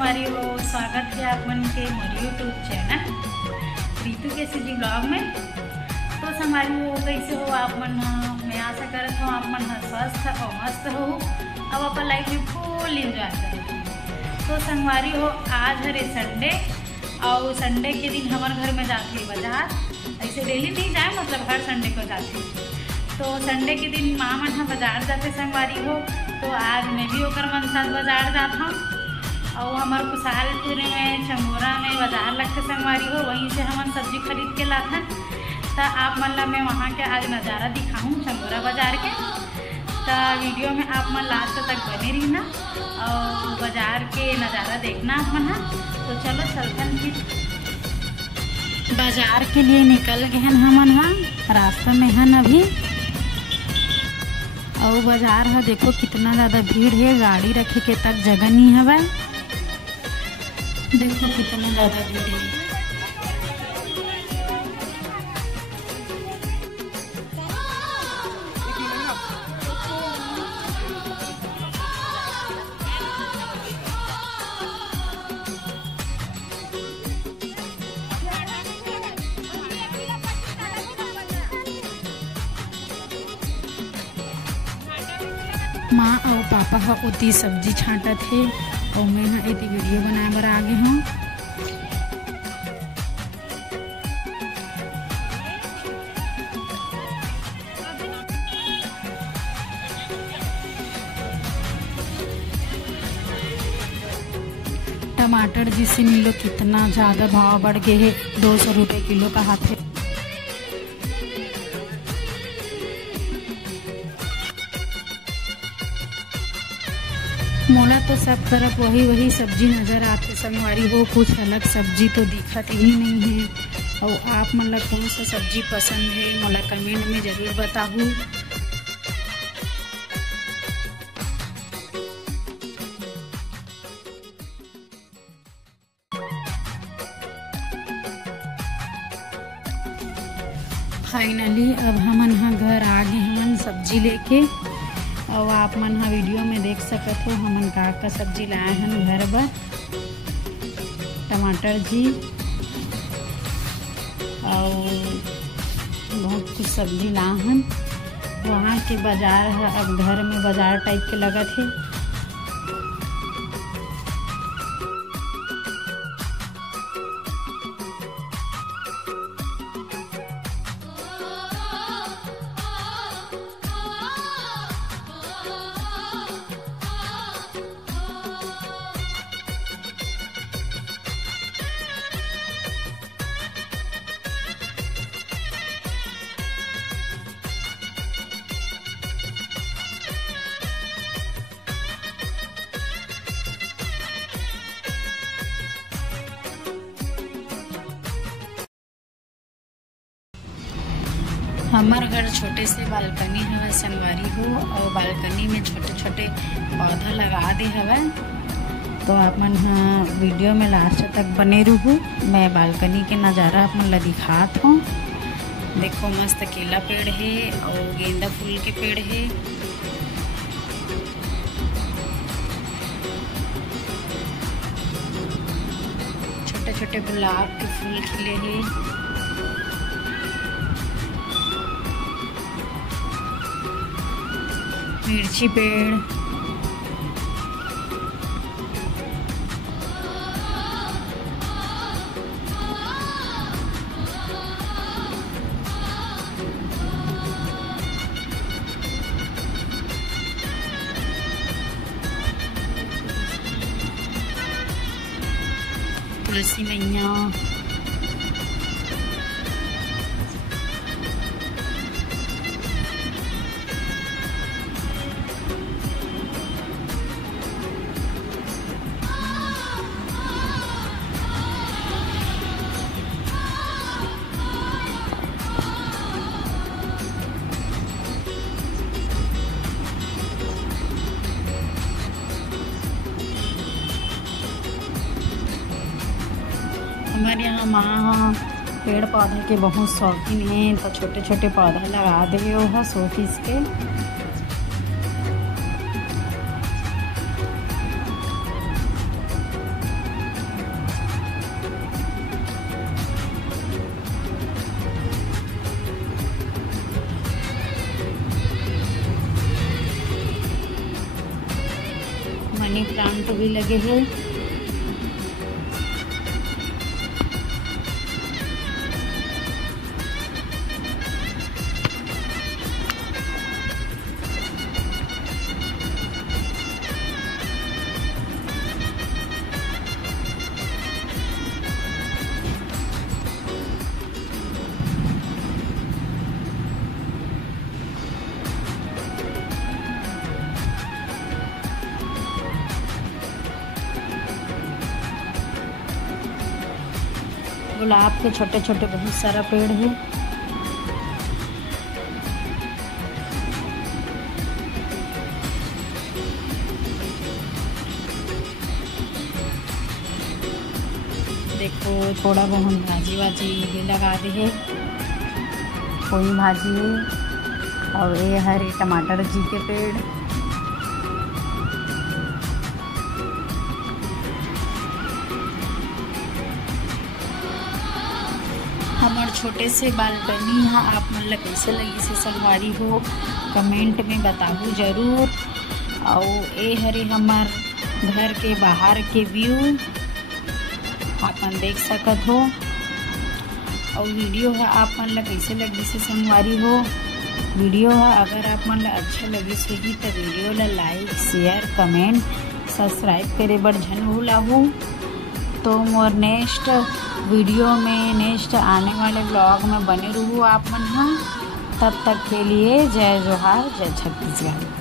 संगवारी हो, स्वागत है आप मन के मोर यूट्यूब चैनल रीतु के सीजी ब्लॉग में। तो संगवारी हो, कैसे हो आप मन? मैं आशा करत हूँ आप मन स्वस्थ और मस्त हो अब अपन लाइफ में फुल इंजॉय करें। तो संगवारी हो, आज हरे संडे और संडे के दिन हमारे घर में जाते बाजार। ऐसे डेली नहीं जाए, मतलब हर संडे को जाते। तो संडे के दिन माँ मन हम बाजार जाते संगवारी हो। तो आज मैं भी होकर मन साथ बाजार जाता हूँ और हमारे कुशालपुर में चंगोरा में बाजार लगते संगवारी हो, वहीं से हम सब्जी खरीद के लाते। तो आप मन ला मैं वहाँ के आज नज़ारा दिखाऊँ चंगोरा बाजार के। तो वीडियो में आप मन लास्ट तक बने रहना और बाजार के नज़ारा देखना आप मन। तो चलो चलते फिर बाजार के लिए निकल गए हैं हमन। हाँ, रास्ते में हैं अभी। और बाजार है, देखो कितना ज़्यादा भीड़ है, गाड़ी रखे के तक जगह नहीं है। देखो कितना ज़्यादा भीड़ है। माँ और पापा हा उती सब्जी छाँटत है और मैं हाँ इतनी वीडियो बनाए बर आगे हूँ। टमाटर जिसे मिलो कितना ज़्यादा भाव बढ़ गए है, 200 रुपये किलो का हाथ है। मोला तो सब तरफ वही सब्जी नज़र आते संगवारी हो, कुछ अलग सब्जी तो दिखत ही नहीं है। और आप मन ला कौन सा सब्जी पसंद है मोला कमेंट में ज़रूर बताओ। फाइनली अब हमन हाँ घर आ गए हमन सब्जी लेके। और आप मन हाँ वीडियो में देख सकत हो हमन का सब्जी लाए हैं घर पर। टमाटर जी और बहुत कुछ सब्जी लाए हैं। वहाँ के बाजार है, अब घर में बाजार टाइप के लगत है। हमार घर छोटे से बालकनी है संगवारी हो, और बालकनी में छोटे छोटे पौधा लगा दे हवा। तो आप मन हाँ वीडियो में लास्ट तक बने रहूँ। मैं बालकनी के नज़ारा आप मन ला दिखात हूँ। देखो मस्त केला पेड़ है और गेंदा फूल के पेड़ है। छोटे छोटे गुलाब के फूल खिले हैं। मिर्ची पेड़, तुलसी मैया, हमारे यहाँ माँ पेड़ पौधे के बहुत शौकीन हैं, तो छोटे छोटे पौधा लगा दे वो है शो पीस के। प्लांट भी लगे हैं। गुलाब के छोटे छोटे बहुत सारा पेड़ है। देखो थोड़ा बहुत भाजी वाजी भी लगा दी है, कोई भाजी है। और ये हरे टमाटर जी के पेड़, हमारे छोटे से बालकनी यहाँ आप मन ला कैसे लगी से संगवारी हो कमेंट में बताबू जरूर। और ये हरे हमार घर के बाहर के व्यू आपन देख सकत हो। और वीडियो है आप मन ला कैसे लगी से संगवारी हो। वीडियो है अगर आप मन ला अच्छा लगी सही तो वीडियो ला लाइक शेयर कमेंट सब्सक्राइब करे बर झन भूलाहू। तो मोर नेक्स्ट वीडियो में नेक्स्ट आने वाले ब्लॉग में बने रहूँ आप मन। तब तक के लिए जय जोहार, जय छत्तीसगढ़।